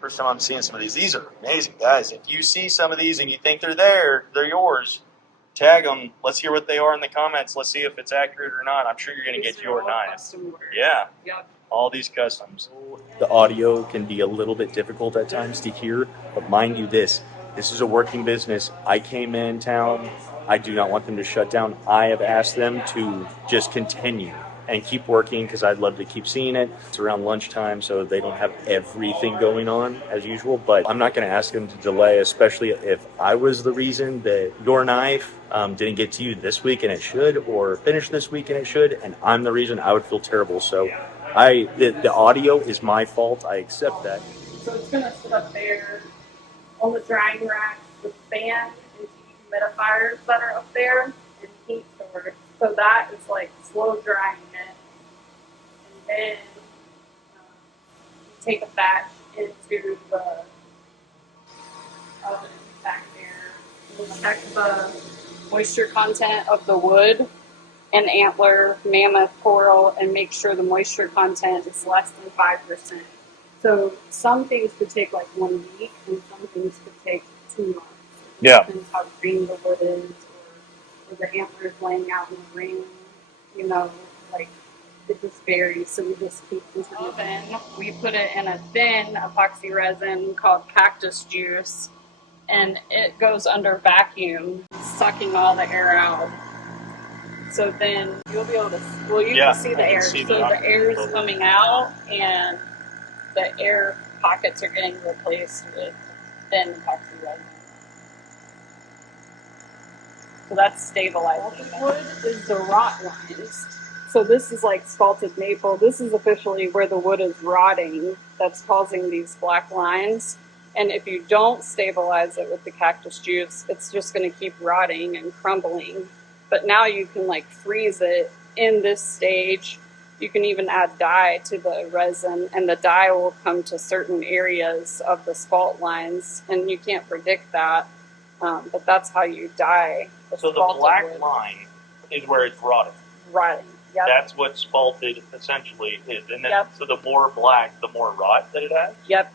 First time I'm seeing some of these. These are amazing, guys. If you see some of these and you think they're yours, tag them. Let's hear what they are in the comments. Let's see if it's accurate or not. I'm sure you're going to get your knife. Yeah. Yep. All these customs. The audio can be a little bit difficult at times to hear, but mind you this is a working business. I came in town. I do not want them to shut down. I have asked them to just continue and keep working because I'd love to keep seeing it. It's around lunchtime, so they don't have everything going on as usual, but I'm not going to ask them to delay, especially if I was the reason that your knife didn't get to you this week and it should, or finish this week and it should, and I'm the reason. I would feel terrible. So the audio is my fault. I accept that. So it's going to sit up there on the drying racks with fan and dehumidifiers that are up there and heat storage. So that is like slow drying it. And then you take a batch into the oven back there. And check the moisture content of the wood and antler, mammoth, coral, and make sure the moisture content is less than 5%. So some things could take like 1 week, and some things could take 2 months. Yeah. Depends how green the wood is, or the antlers laying out in the ring. You know, like it just varies. So we just keep this in the oven. We put it in a thin epoxy resin called cactus juice, and it goes under vacuum, sucking all the air out. So then you'll be able to, can see the air. So the air is coming out, and the air pockets are getting replaced with thin epoxy resin. So that's stabilizing. Wood is the rot lines. So this is like spalted maple. This is officially where the wood is rotting that's causing these black lines. And if you don't stabilize it with the cactus juice, it's just going to keep rotting and crumbling. But now you can like freeze it in this stage. You can even add dye to the resin, and the dye will come to certain areas of the spalt lines, and you can't predict that. But that's how you dye. So the black line is where it's rotting. Rotting, yep. That's what spalted essentially is. And then, so the more black, the more rot that it has? Yep.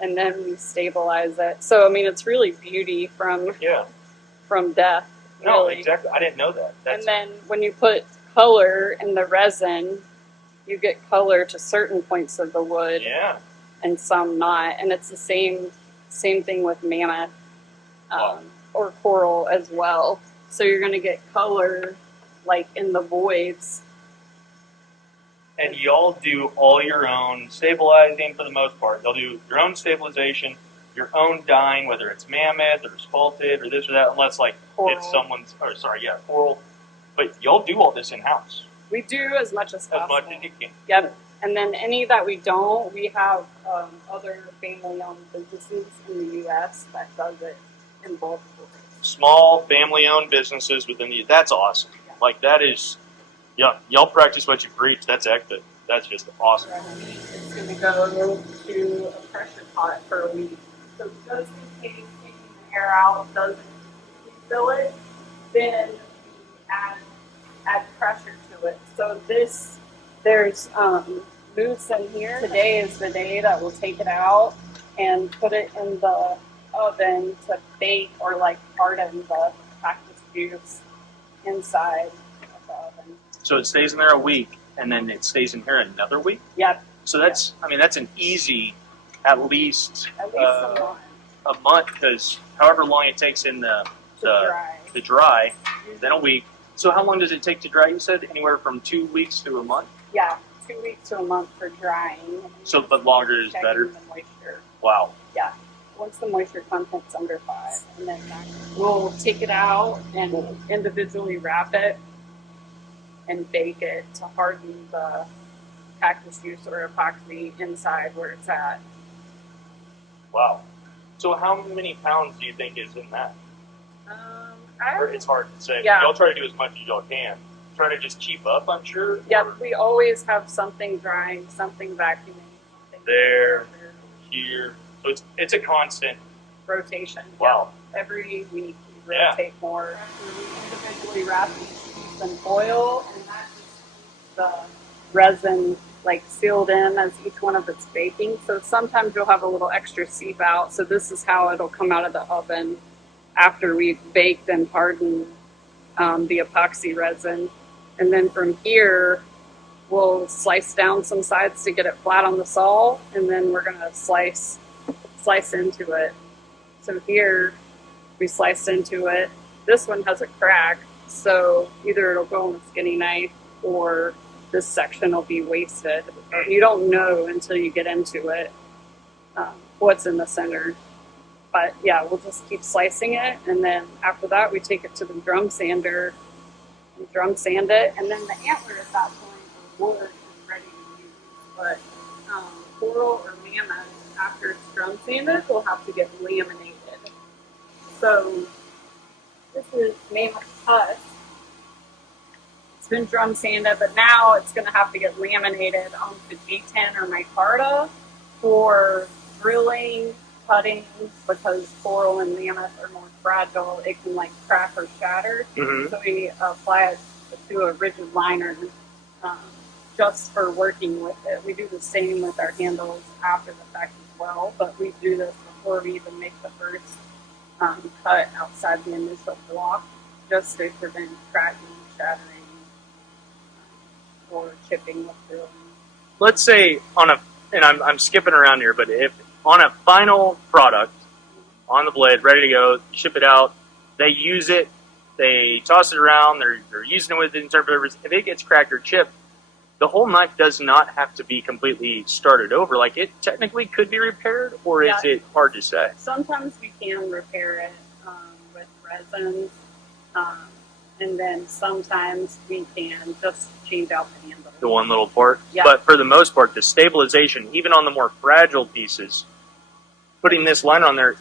And then we stabilize it. So, I mean, it's really beauty from death. No, really. Exactly. I didn't know that. And then when you put color in the resin, you get color to certain points of the wood. Yeah. And some not. And it's the same thing with mammoth. Or coral as well. So you're going to get color like in the voids. And y'all do all your own stabilizing for the most part. They'll do your own stabilization, your own dyeing, whether it's mammoth or spalted or this or that, unless like coral. It's someone's, coral. But y'all do all this in-house. We do as much as possible. As much as you can. Yep. And then any that we don't, we have other family-owned businesses in the U.S. that does it in bulk. Small family-owned businesses within the. That's awesome. Yeah. Like that is, y'all practice what you preach. That's excellent. That's just awesome. It's going to go to a pressure pot for a week. So just in case taking the air out doesn't fill it, then we add pressure to it. So there's mousse in here. Today is the day that we'll take it out and put it in the oven to bake or like harden the cactus juice inside of the oven. So it stays in there a week, and then it stays in here another week? Yep. So that's, that's an easy, at least a month, because however long it takes in the dry, then a week. So how long does it take to dry? You said anywhere from 2 weeks to a month? Yeah, 2 weeks to a month for drying. So, but longer is better? The moisture. Wow. Yeah. Once the moisture content's under 5, and then we'll take it out and individually wrap it and bake it to harden the cactus juice or epoxy inside where it's at. Wow. So how many pounds do you think is in that? It's hard to say. Yeah. Y'all try to do as much as y'all can. Try to just keep up, I'm sure? Yep, we always have something drying, something vacuuming. There, here. So it's a constant rotation. Wow. Yep. Every week we rotate more. We individually wrap each piece in oil, and that just keeps the resin like sealed in as each one of it's baking. So sometimes you'll have a little extra seep out. So this is how it'll come out of the oven after we've baked and hardened the epoxy resin. And then from here, we'll slice down some sides to get it flat on the saw, and then we're gonna slice into it. So here, we slice into it. This one has a crack, so either it'll go on a skinny knife or this section will be wasted. You don't know until you get into it what's in the center. But yeah, we'll just keep slicing it, and then after that we take it to the drum sander and drum sand it, and then the antler at that point or wood is ready to use. But coral or mammoth, after it's drum sanded, will have to get laminated. So this is mammoth tusk. It's been drum sanded, but now it's going to have to get laminated onto G10 or micarta for drilling, cutting, because coral and mammoth are more fragile. It can like crack or shatter. Mm-hmm. So we apply it to a rigid liner just for working with it. We do the same with our handles after the fact as well, but we do this before we even make the first cut outside the initial block, just to prevent cracking, shattering, or chipping with drilling. Let's say and I'm skipping around here, but if on a final product, on the blade, ready to go, ship it out, they use it, they toss it around, they're using it with interpreters. If it gets cracked or chipped, the whole knife does not have to be completely started over. Like, it technically could be repaired, or is it hard to say? Sometimes we can repair it with resins, and then sometimes we can just change out the handle. The one little part? Yeah. But for the most part, the stabilization, even on the more fragile pieces, putting this liner on there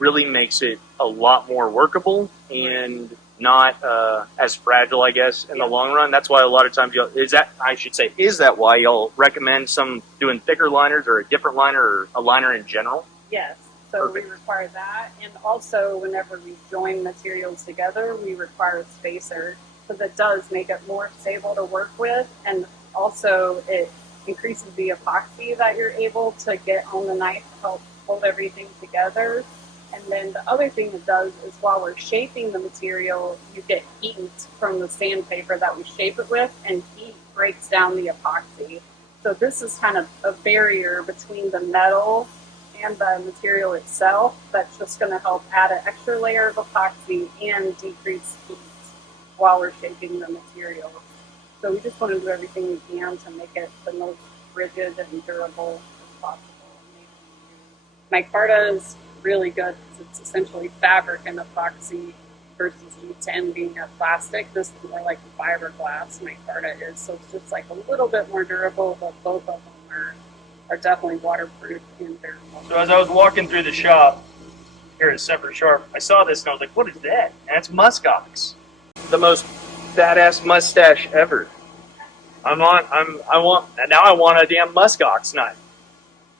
really makes it a lot more workable and not as fragile, I guess, in the long run. That's why a lot of times is that why y'all recommend some doing thicker liners or a different liner or a liner in general? Yes. So Perfect. We require that, and also whenever we join materials together, we require a spacer, because it does make it more stable to work with, and also it increases the epoxy that you're able to get on the knife to help hold everything together. And then the other thing it does is while we're shaping the material, you get heat from the sandpaper that we shape it with, and heat breaks down the epoxy. So this is kind of a barrier between the metal and the material itself that's just going to help add an extra layer of epoxy and decrease heat while we're shaping the material. So we just want to do everything we can to make it the most rigid and durable as possible. Micarta is really good because it's essentially fabric and epoxy versus G10 being a plastic. This is more like fiberglass, micarta is. So it's just like a little bit more durable, but both of them are definitely waterproof and durable. So as I was walking through the shop here at Semper Sharp, I saw this and I was like, what is that? And it's muskox. The most badass mustache ever. I want a damn muskox knife.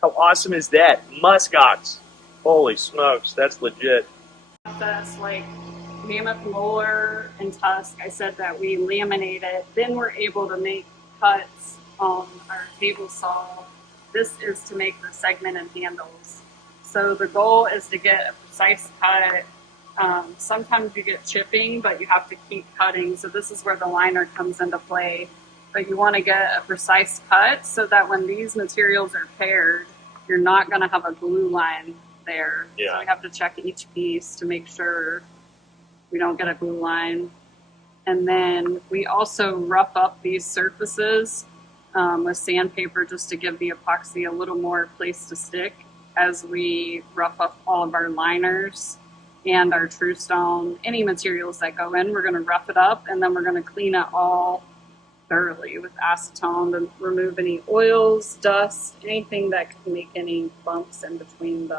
How awesome is that? Muskox. Holy smokes, that's legit. Process like mammoth molar and tusk, I said that we laminate it. Then we're able to make cuts on our table saw. This is to make the segmented handles. So the goal is to get a precise cut. Sometimes you get chipping, but you have to keep cutting. So this is where the liner comes into play. But you want to get a precise cut so that when these materials are paired, you're not going to have a glue line there. Yeah. So we have to check each piece to make sure we don't get a glue line. And then we also rough up these surfaces with sandpaper just to give the epoxy a little more place to stick as we rough up all of our liners and our true stone. Any materials that go in, we're going to rough it up, and then we're going to clean it all thoroughly with acetone to remove any oils, dust, anything that can make any bumps in between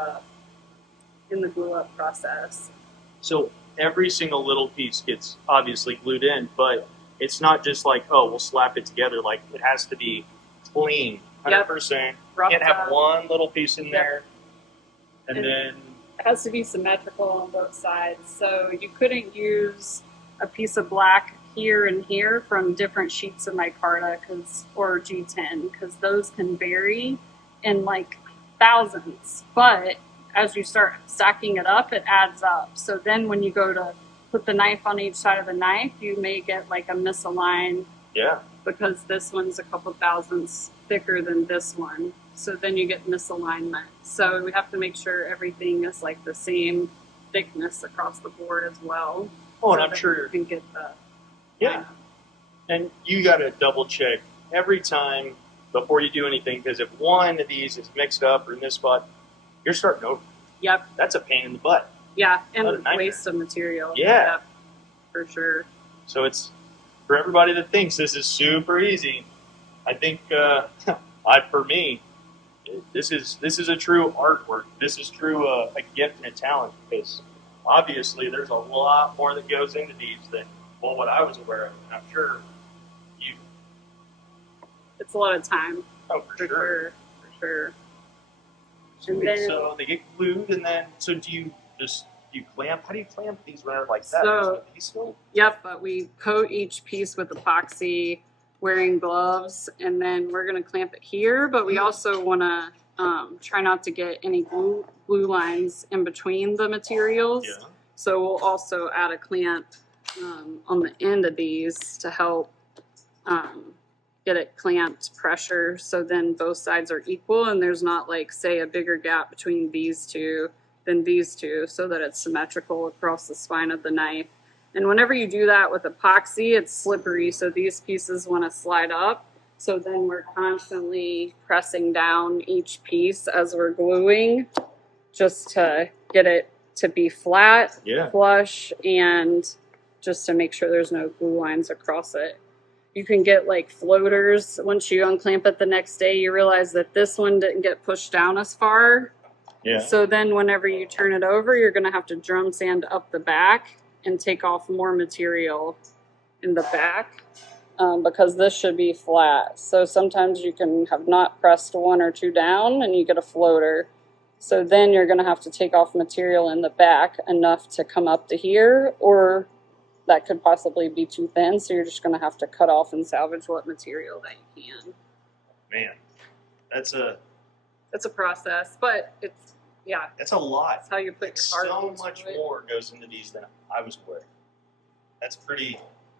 in the glue up process. So every single little piece gets obviously glued in, but it's not just like, oh, we'll slap it together. Like, it has to be clean, 100%. Yep. You can't have one little piece in there. And then it has to be symmetrical on both sides. So you couldn't use a piece of black here and here from different sheets of micarta or G10 because those can vary in like thousands. But as you start stacking it up, it adds up. So then when you go to put the knife on each side of the knife, you may get like a misaligned. Yeah. Because this one's a couple thousandths thicker than this one. So then you get misalignment. So we have to make sure everything is like the same thickness across the board as well. Oh, and so I'm that sure. you can get the. Yeah. And you got to double check every time before you do anything, because if one of these is mixed up or in this spot, you're starting over. Yep. That's a pain in the butt. Yeah, and Not a nightmare. waste of material. Yeah. Yep, for sure. So it's for everybody that thinks this is super easy. I think, for me, this is a true artwork. This is true a gift and a talent, because obviously there's a lot more that goes into these than what I was aware of. And I'm sure you. It's a lot of time. Oh, for sure. For sure. Sweet. then- So they get glued, and then do you clamp? How do you clamp these when they're like that? So- Just with these still? Yep, but we coat each piece with epoxy, wearing gloves, and then we're going to clamp it here. But we also want to try not to get any glue lines in between the materials. Yeah. So we'll also add a clamp on the end of these to help get it clamped pressure. So then both sides are equal, and there's not like, say, a bigger gap between these two than these two, so that it's symmetrical across the spine of the knife. And whenever you do that with epoxy, it's slippery, so these pieces want to slide up. So then we're constantly pressing down each piece as we're gluing, just to get it to be flat, Yeah. flush, and just to make sure there's no glue lines across it. You can get like floaters. Once you unclamp it the next day, you realize that this one didn't get pushed down as far. Yeah. So then whenever you turn it over, you're going to have to drum sand up the back and take off more material in the back because this should be flat. So sometimes you can have not pressed one or two down and you get a floater. So then you're going to have to take off material in the back enough to come up to here, or that could possibly be too thin. So you're just going to have to cut off and salvage what material that you can. Man, that's a process, but that's a lot. that's how you put your heart So into much it. more goes into these than I was aware. That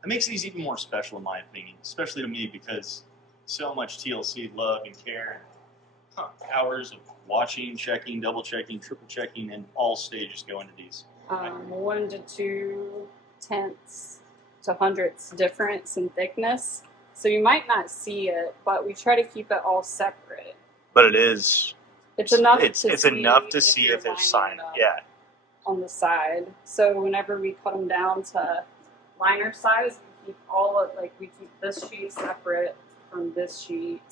makes these even more special in my opinion, especially to me, because so much TLC love and care, and hours of watching, checking, double checking, triple checking, and all stages go into these. 1 to 2 tenths to hundredths difference in thickness. So you might not see it, but we try to keep it all separate. But it is. It's enough It's to enough to if see you're if it's lining signed. it up Yeah. on the side. So whenever we cut them down to liner size, we keep this sheet separate from this sheet.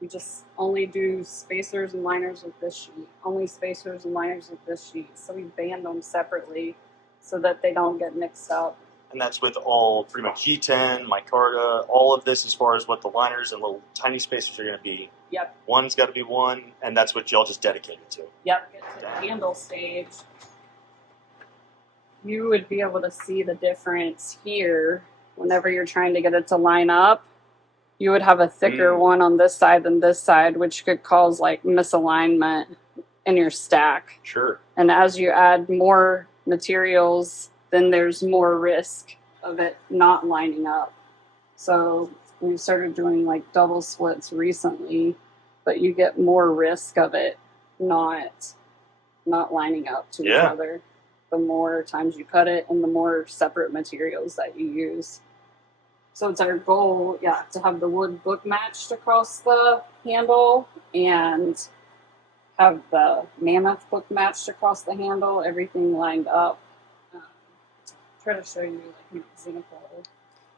We just only do spacers and liners with this sheet. Only spacers and liners with this sheet. So we band them separately so that they don't get mixed up. And that's with all pretty much G10, micarta, all of this as far as what the liners and little tiny spacers are going to be. Yep. One's got to be one, and that's what y'all just dedicated to. Yep. Get to the handle stage. You would be able to see the difference here whenever you're trying to get it to line up. You would have a thicker one on this side than this side, which could cause like misalignment in your stack. Sure. And as you add more materials, then there's more risk of it not lining up. So we started doing like double splits recently, but you get more risk of it not lining up to each other the more times you cut it and the more separate materials that you use. So it's our goal, to have the wood book matched across the handle and have the mammoth book matched across the handle, everything lined up. Try to show you like an example.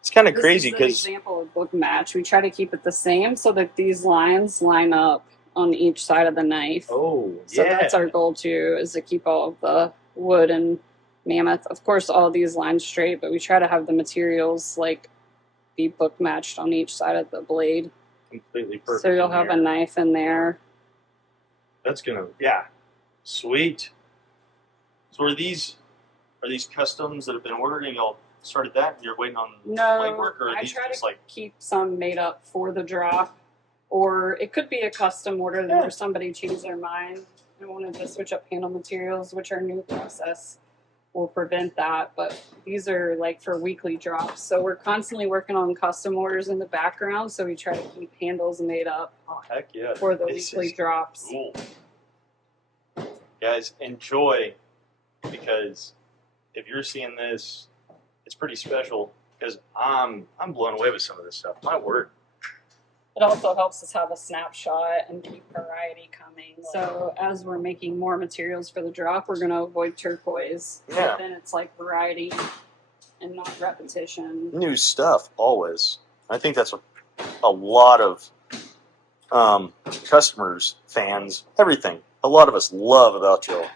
It's kind of This crazy is an because example of book match. We try to keep it the same so that these lines line up on each side of the knife. so That's our goal too, is to keep all of the wood and mammoth. Of course, all of these lines straight, but we try to have the materials like be book matched on each side of the blade. completely perfect. So you'll have a knife in there. That's gonna sweet. So are these customs that have been ordered and y'all started that? You're waiting on No, blade work, or are I these try just to like keep some made up for the drop, or it could be a custom order where somebody changed their mind and wanted to switch up handle materials, which our new process will prevent that. But these are like for weekly drops, so we're constantly working on custom orders in the background. So we try to keep handles made up heck yeah for the this weekly is drops. cool. Guys, enjoy, because if you're seeing this, it's pretty special, because I'm blown away with some of this stuff. My word. It also helps us have a snapshot and keep variety coming. So as we're making more materials for the drop, we're going to avoid turquoise. Yeah. Then it's like variety and not repetition. New stuff always. I think that's what a lot of customers, fans, everything. A lot of us love about Joe.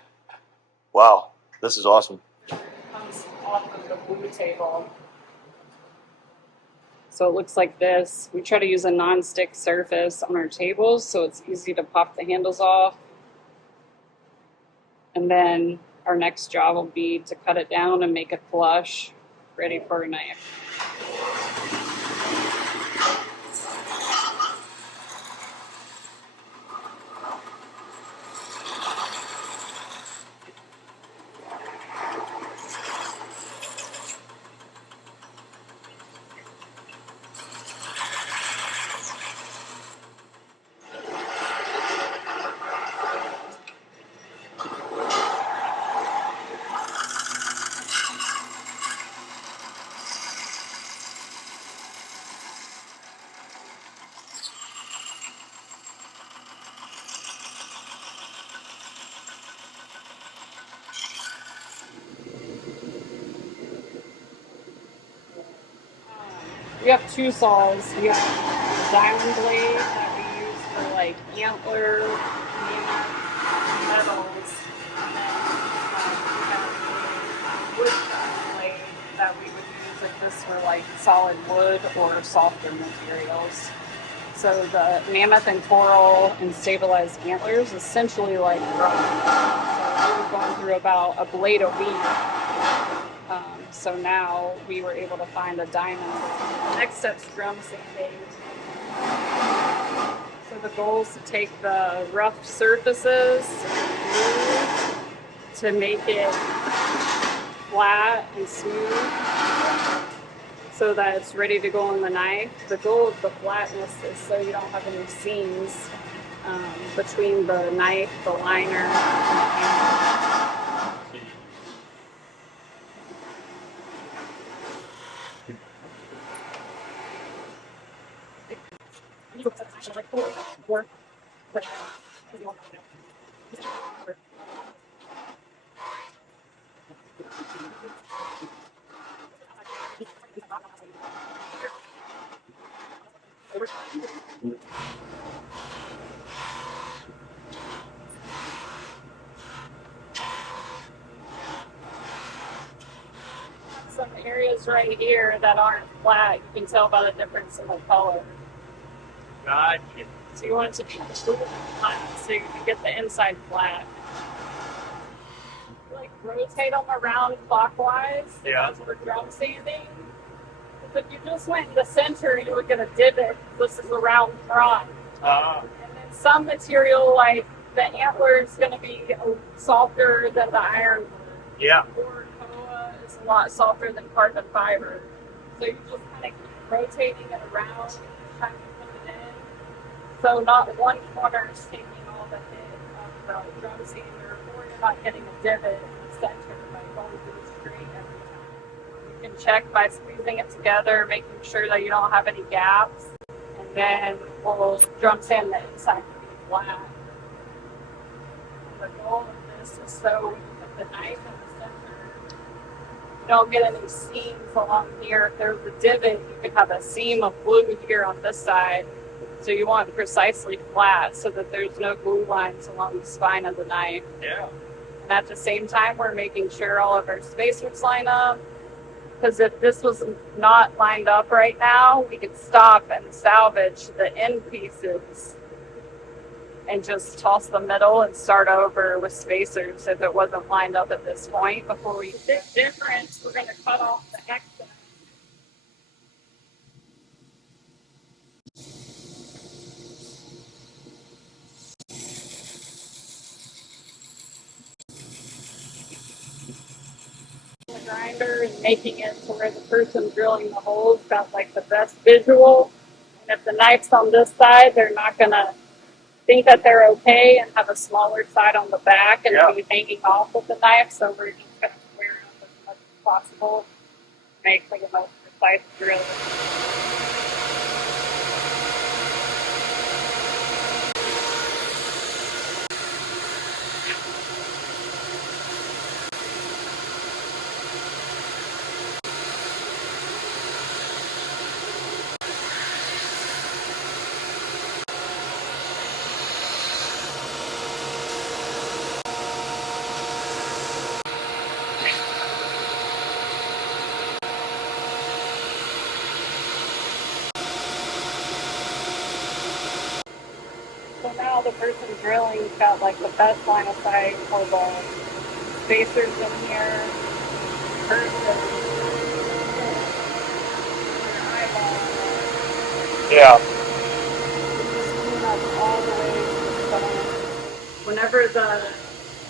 Wow, this is awesome. It comes off of the blue table. So it looks like this. We try to use a non-stick surface on our tables so it's easy to pop the handles off. And then our next job will be to cut it down and make it flush, ready for a knife. We have two saws. We have a diamond blade that we use for like antler, metals, and then we have a wood blade that we would use like this for like solid wood or softer materials. So the mammoth and coral and stabilized antlers essentially like rock. So we were going through about a blade a week. So now we were able to find a diamond. The next step's drum sanding. So the goal is to take the rough surfaces to make it flat and smooth so that it's ready to go on the knife. The goal of the flatness is so you don't have any seams between the knife, the liner, and the handle. Some areas right here that aren't flat, you can tell by the difference in the color. God. So you want it to be flat so you can get the inside flat. Like rotate them around clockwise as we're drum sanding. If you just went in the center, you would get a divot. This is a round front. And then some material like the antler is going to be softer than the ironwood. Yeah. Or koa is a lot softer than carbon fiber. So you just kind of keep rotating it around each time you put it in. So not one corner is taking all the hit of the drum sander, or you're not getting a divot in the center by going through straight every time. You can check by squeezing it together, making sure that you don't have any gaps, and then we'll drum sand the inside to be flat. The goal of this is so when you put the knife in the center, you don't get any seams along here. If there's a divot, you can have a seam of glue here on this side. So you want it precisely flat so that there's no glue lines along the spine of the knife. Yeah. And at the same time, we're making sure all of our spacers line up. Because if this was not lined up right now, we could stop and salvage the end pieces and just toss the middle and start over with spacers if it wasn't lined up at this point before we. This difference, we're going to cut off the excess grinder and making it to where the person drilling the holes got like the best visual. And if the knife's on this side, they're not gonna think that they're okay and have a smaller side on the back and be hanging off with the knife. So we're just gonna square it up as much as possible, make like the most precise drill. So now the person drilling's got like the best line of sight for the spacers in here, curves and eyeball. Yeah. Just clean up all the way to the bone. Whenever the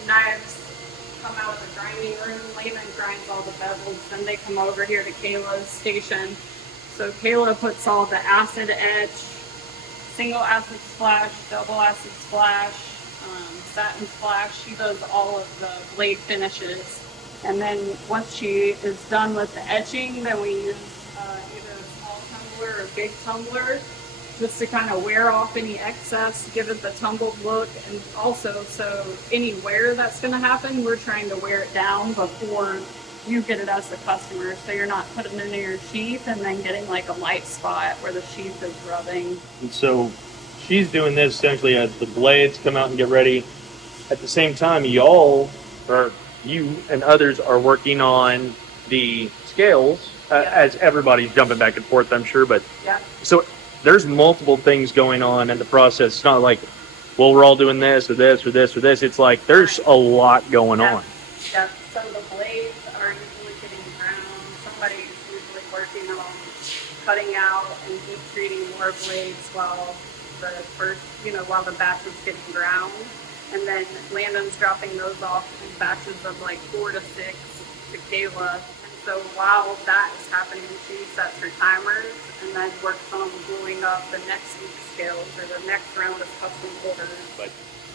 knives come out of the grinding room, Layman grinds all the bezels, then they come over here to Kayla's station. So Kayla puts all the acid etch, single acid splash, double acid splash, satin splash. She does all of the blade finishes. And then once she is done with the etching, then we use either a small tumbler or a big tumbler just to kind of wear off any excess, give it the tumbled look. And also, so any wear that's going to happen, we're trying to wear it down before you get it as the customer. So you're not putting it in your sheath and then getting like a light spot where the sheath is rubbing. And so she's doing this essentially as the blades come out and get ready. At the same time, y'all, or you and others, are working on the scales as everybody's jumping back and forth, I'm sure. But so there's multiple things going on in the process. It's not like, well, we're all doing this or this or this or this. It's like there's a lot going on. Yeah, so the blades are usually getting ground. Somebody's usually working on cutting out and heat treating more blades while the first, while the batch is getting ground. And then Landon's dropping those off in batches of like 4 to 6 to Kayla. And so while that is happening, she sets her timers and then works on gluing up the next week's scales or the next round of custom orders. But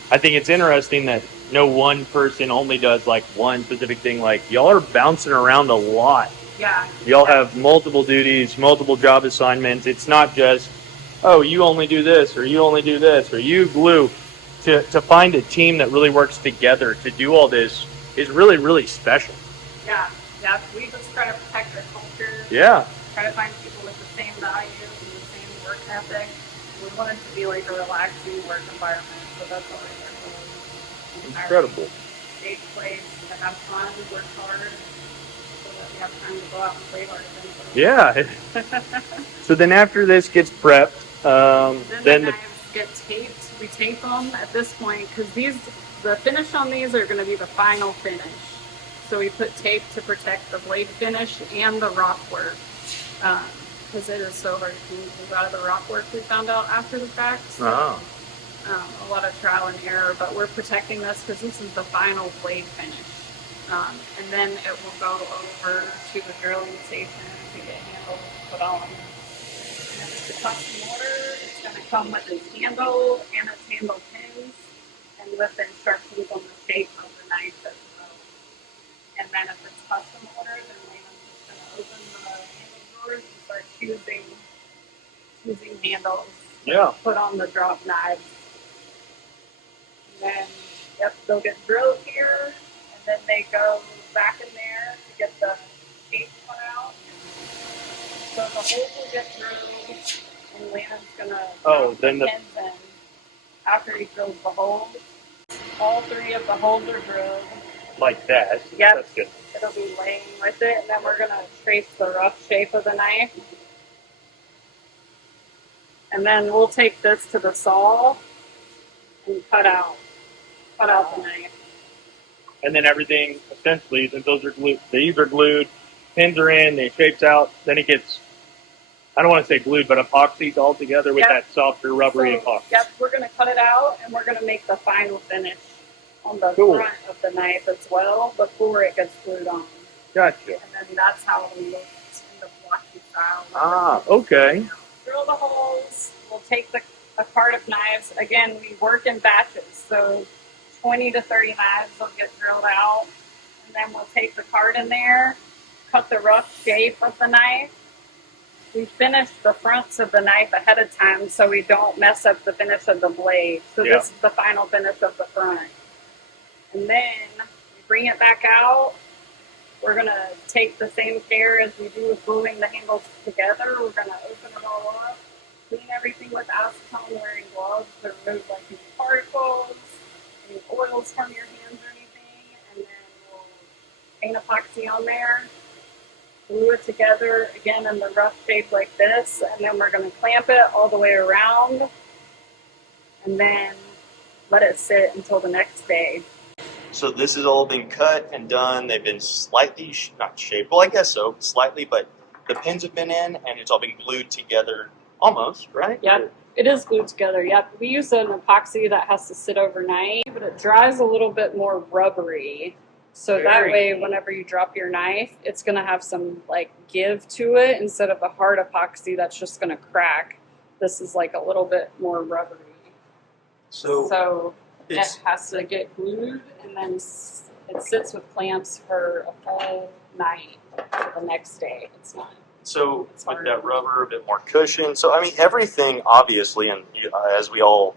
I think it's interesting that no one person only does like one specific thing. Like y'all are bouncing around a lot. Yeah. Y'all have multiple duties, multiple job assignments. It's not just, oh, you only do this or you only do this or you glue. To find a team that really works together to do all this is really, really special. Yeah. We just try to protect our culture. Yeah. Try to find people with the same values and the same work ethic. We want it to be like a relaxing work environment, so that's always our goal. Incredible. Safe place to have fun, work hard, so that we have time to go out and play hard. Yeah. So then after this gets prepped, then the knives get taped. We tape them at this point because the finish on these are going to be the final finish. So we put tape to protect the blade finish and the rock work because it is so hard to clean things out of the rock work we found out after the fact. So, a lot of trial and error, but we're protecting this because this is the final blade finish. And then it will go over to the drilling station to get handled put on. And if it's a custom order, it's going to come with its handle and its handle pins and with the instructions on the shape of the knife as well. And then if it's custom order, then Layman's just going to open the handle drawers and start choosing handles to put on the drop knives. And then, they'll get drilled here, and then they go back in there to get the shape put out. So the holes will get drilled, and Landon's gonna pins in after he drills the holes. All 3 of the holes are drilled. Like that. Yep. That's good. It'll be laying with it, and then we're gonna trace the rough shape of the knife. And then we'll take this to the saw and cut out the knife. And then everything, essentially, since those are glued, these are glued, pins are in, they shapes out, then it gets, I don't want to say glued, but epoxied all together with that softer, rubbery epoxy. Yep, we're going to cut it out, and we're going to make the final finish on the front of the knife as well before it gets glued on. Gotcha. And then that's how it looks in the blocky style. Ah, okay. Drill the holes. We'll take a cart of knives. Again, we work in batches, so 20 to 30 knives will get drilled out. And then we'll take the cart in there, cut the rough shape of the knife. We finish the fronts of the knife ahead of time so we don't mess up the finish of the blade. So this is the final finish of the front. And then we bring it back out. We're going to take the same care as we do with gluing the handles together. We're going to open it all up, clean everything with acetone, wearing gloves to remove like any particles, any oils from your hands or anything. And then we'll paint epoxy on there, glue it together again in the rough shape like this. And then we're going to clamp it all the way around and then let it sit until the next day. So this has all been cut and done. They've been slightly, not shaped, well, I guess so, slightly, but the pins have been in and it's all been glued together almost, right? Yep, it is glued together, yep. We use an epoxy that has to sit overnight, but it dries a little bit more rubbery. So that way, whenever you drop your knife, it's going to have some like give to it instead of a hard epoxy that's just going to crack. This is like a little bit more rubbery. So it has to get glued, and then it sits with clamps for a full night for the next day. It's not. So with that rubber, a bit more cushion. So I mean, everything obviously, and as we all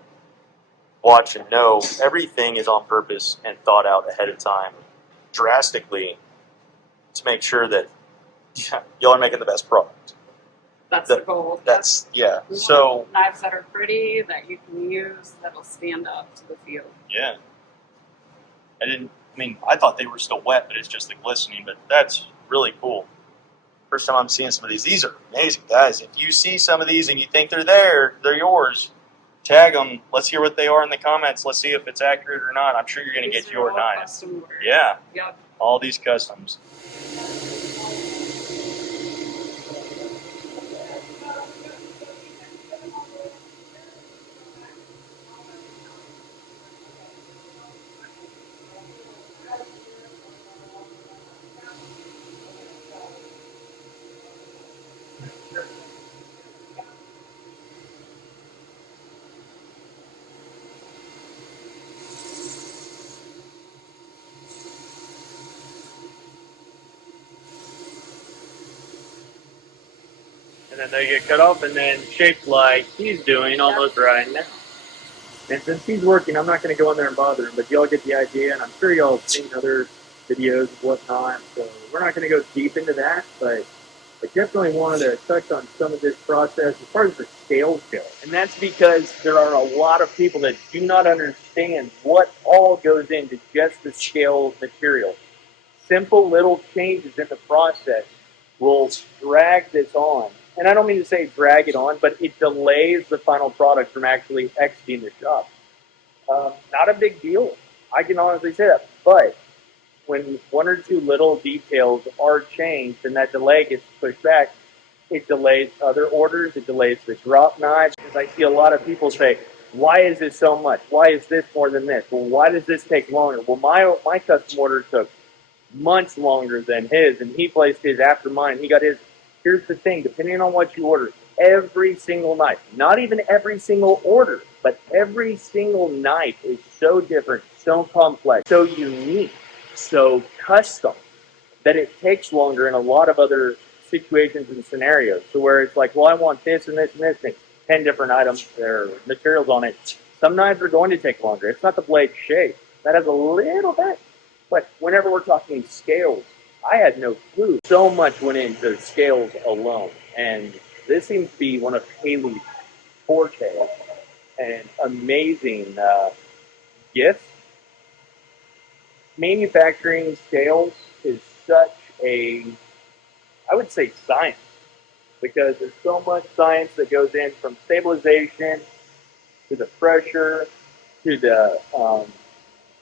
watch and know, everything is on purpose and thought out ahead of time, drastically, to make sure that y'all are making the best product. That's the goal. That's So knives that are pretty that you can use that'll stand up to the field. Yeah. I thought they were still wet, but it's just the glistening. But that's really cool. First time I'm seeing some of these. These are amazing, guys. If you see some of these and you think they're yours, tag them. Let's hear what they are in the comments. Let's see if it's accurate or not. I'm sure you're going to get your knives. Yeah. Yep. All these customs. And then they get cut off and then shaped like he's doing almost right now. And since he's working, I'm not going to go in there and bother him, but y'all get the idea, and I'm sure y'all have seen other videos and whatnot, so we're not going to go deep into that, but I definitely wanted to touch on some of this process as far as the scales go. And that's because there are a lot of people that do not understand what all goes into just the scale material. Simple little changes in the process will drag this on. And I don't mean to say drag it on, but it delays the final product from actually exiting the shop. Not a big deal. I can honestly say that. But when one or two little details are changed and that delay gets pushed back, it delays other orders. It delays the drop knives. Because I see a lot of people say, why is this so much? Why is this more than this? Well, why does this take longer? Well, my custom order took months longer than his, and he placed his after mine. He got his. Here's the thing, depending on what you order, every single knife, not even every single order, but every single knife is so different, so complex, so unique, so custom, that it takes longer in a lot of other situations and scenarios. So where it's like, well, I want this and this and this thing, 10 different items or materials on it. Some knives are going to take longer. It's not the blade shape. That has a little bit. But whenever we're talking scales, I had no clue. So much went into scales alone. And this seems to be one of Haley's forte and amazing gifts. Manufacturing scales is such a, I would say, science. Because there's so much science that goes in, from stabilization to the pressure to the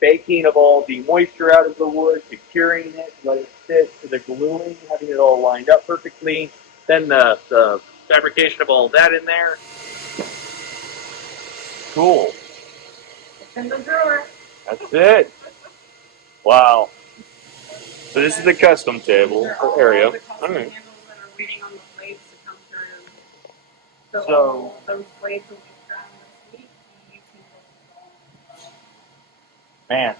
baking of all the moisture out of the wood, to curing it, letting it sit, to the gluing, having it all lined up perfectly, then the fabrication of all that in there. Cool. It's in the drawer. That's it. Wow. So this is the custom table They're all area. the custom All right. handles that are waiting on the blades to come through. So- all those blades will be ground this week. You can Man,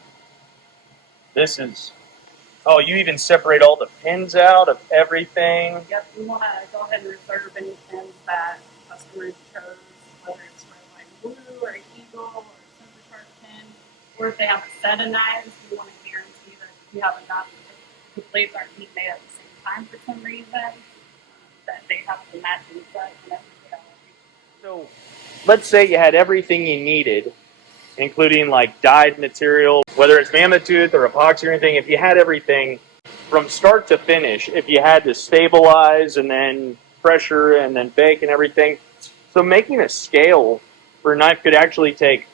this is. Oh, you even separate all the pins out of everything. Yep, we want to go ahead and reserve any pins that customers chose, whether it's red, white, blue, or eagle, or Semper Sharp pin, or if they have a set of knives, we want to guarantee that if you have enough, if the blades aren't being made at the same time for some reason, that they have the matching set and everything else. So, let's say you had everything you needed, including like dyed material, whether it's mammoth tooth or epoxy or anything. If you had everything from start to finish, if you had to stabilize and then pressure and then bake and everything, so making a scale for a knife could actually take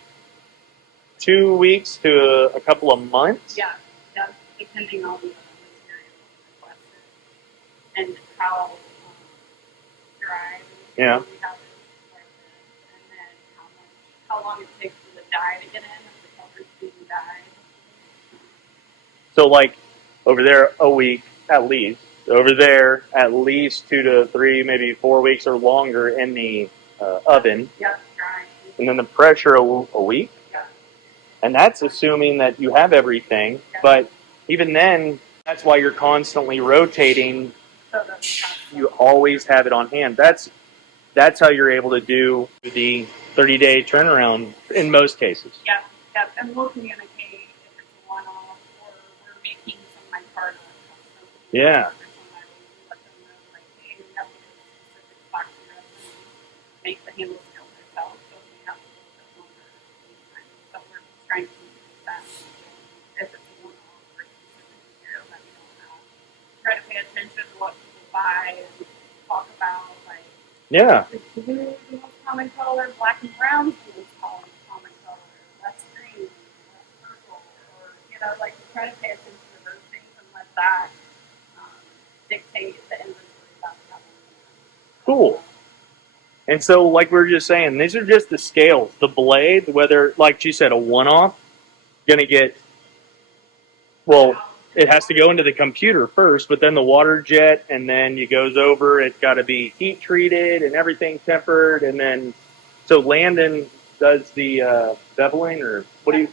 2 weeks to a couple of months. Yeah, depending on the material requested and how dry Yeah. we have it, and then how long it takes for the dye to get in, if the color's being dyed. So like over there a week at least. Over there at least 2 to 3, maybe 4 weeks or longer in the oven, Yep, drying. and then the pressure a week. Yeah. And that's assuming that you have everything. Yeah. But even then, that's why you're constantly rotating. So that's You always have it on hand. That's how you're able to do the 30-day turnaround in most cases. Yep, and we'll communicate if it's a one-off or we're making some like part of custom. Yeah. Or somebody, we let them know, like, hey, we have to get a specific epoxy resin, make the handle scale ourselves, so we have a little bit longer lead time. So we're trying to use that if it's a one-off or specific material that we don't have. Try to pay attention to what people buy and talk about, like, Yeah. is blue the most common color, black and brown is the most common color, less green, less purple, or, like try to pay attention to those things and let that dictate the inventory that we have. Cool. And so, like we were just saying, these are just the scales. The blade, whether, like she said, a one-off, going to get, well, it has to go into the computer first, but then the water jet, and then it goes over. It's got to be heat treated and everything tempered, and then so Landon does the beveling, or what do you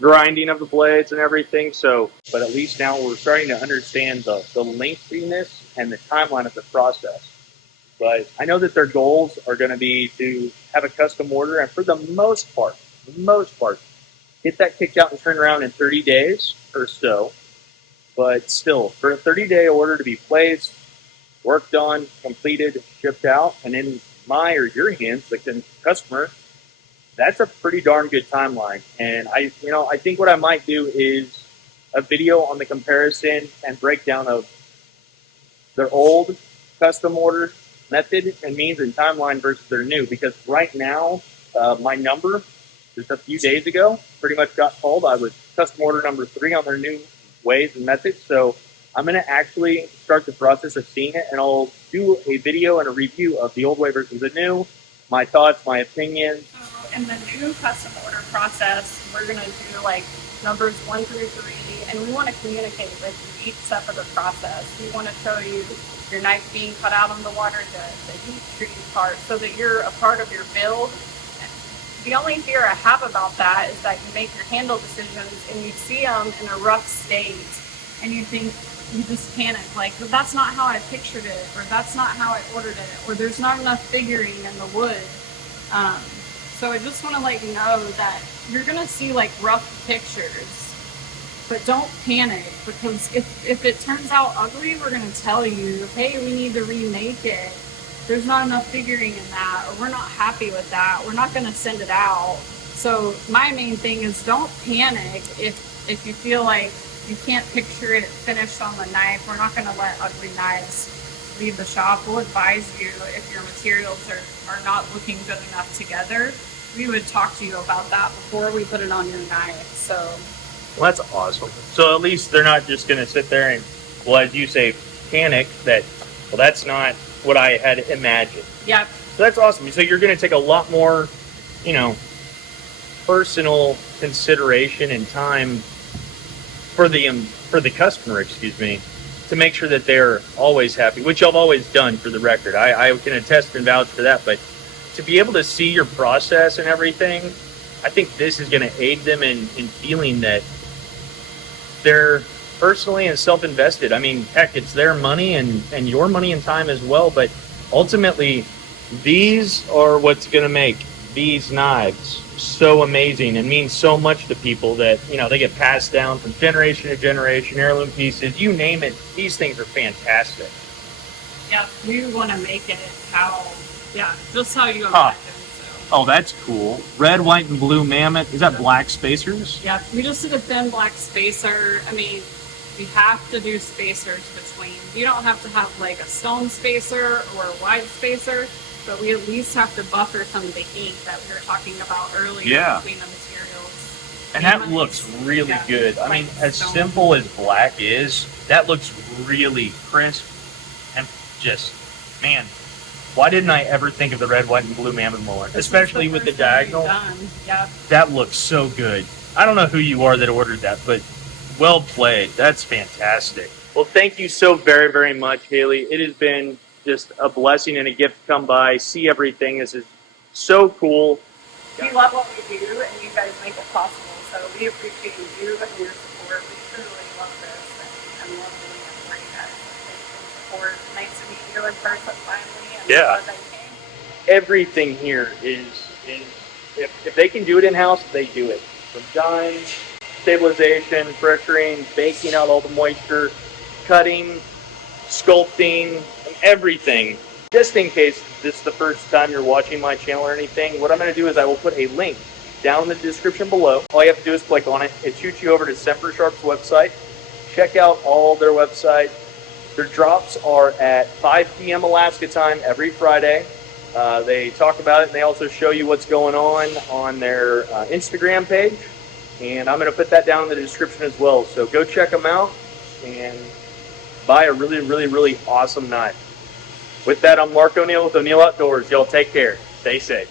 grinding of the blades and everything. So, but at least now we're starting to understand the lengthiness and the timeline of the process. But I know that their goals are going to be to have a custom order, and for the most part, get that kicked out and turned around in 30 days or so. But still, for a 30-day order to be placed, worked on, completed, shipped out, and in my or your hands, the customer, that's a pretty darn good timeline. And I think what I might do is a video on the comparison and breakdown of their old custom order method and means and timeline versus their new. Because right now, my number just a few days ago pretty much got called. I was custom order number 3 on their new ways and methods. So I'm going to actually start the process of seeing it, and I'll do a video and a review of the old way versus the new, my thoughts, my opinions. So in the new custom order process, we're going to do like numbers 1 through 3, and we want to communicate with you each step of the process. We want to show you your knife being cut out on the water jet, the heat treating part, so that you're a part of your build. The only fear I have about that is that you make your handle decisions and you see them in a rough state and you think, you just panic, like, well, that's not how I pictured it, or that's not how I ordered it, or there's not enough figuring in the wood. So I just want to let you know that you're going to see like rough pictures, but don't panic, because if it turns out ugly, we're going to tell you, hey, we need to remake it. There's not enough figuring in that, or we're not happy with that. We're not going to send it out. So my main thing is don't panic if you feel like you can't picture it finished on the knife. We're not going to let ugly knives leave the shop. We'll advise you if your materials are not looking good enough together. We would talk to you about that before we put it on your knife. So, Well, that's awesome. So at least they're not just going to sit there and, well, as you say, panic that, well, that's not what I had imagined. yeah, So that's awesome. So you're going to take a lot more, personal consideration and time for the customer, excuse me, to make sure that they're always happy, which I've always done for the record. I can attest and vouch for that, but to be able to see your process and everything, I think this is going to aid them in feeling that they're personally and self-invested. I mean, heck, it's their money and your money and time as well, but ultimately, these are what's going to make these knives so amazing and mean so much to people that, you know, they get passed down from generation to generation, heirloom pieces, you name it. These things are fantastic. Yeah, we want to make it just how you imagine. So. Oh, that's cool. Red, white, and blue mammoth. Is that black spacers? Yeah, we just did a thin black spacer. I mean, we have to do spacers between. You don't have to have like a stone spacer or a wide spacer, but we at least have to buffer some of the ink that we were talking about earlier between the materials. And that looks really good. I mean, as simple as black is, that looks really crisp and just, man, why didn't I ever think of the red, white, and blue mammoth more? Especially with the diagonal. Yeah. That looks so good. I don't know who you are that ordered that, but well played. That's fantastic. Well, thank you so very, very much, Haley. It has been just a blessing and a gift to come by, see everything. This is so cool. We love what we do, and you guys make it possible. So we appreciate you and your support. We truly love this, and love doing it for you guys. Thank you for the support. Nice to meet you in person finally. And Yeah. glad that you came. Everything here is if they can do it in-house, they do it. From dyeing, stabilization, pressuring, baking out all the moisture, cutting, sculpting, everything. Just in case this is the first time you're watching my channel or anything, what I'm going to do is I will put a link down in the description below. All you have to do is click on it. It shoots you over to Semper Sharp's website. Check out all their website. Their drops are at 5 p.m. Alaska time every Friday. They talk about it, and they also show you what's going on their Instagram page. And I'm going to put that down in the description as well. So go check them out and buy a really, really, really awesome knife. With that, I'm Mark O'Neill with O'Neill Outdoors. Y'all take care. Stay safe.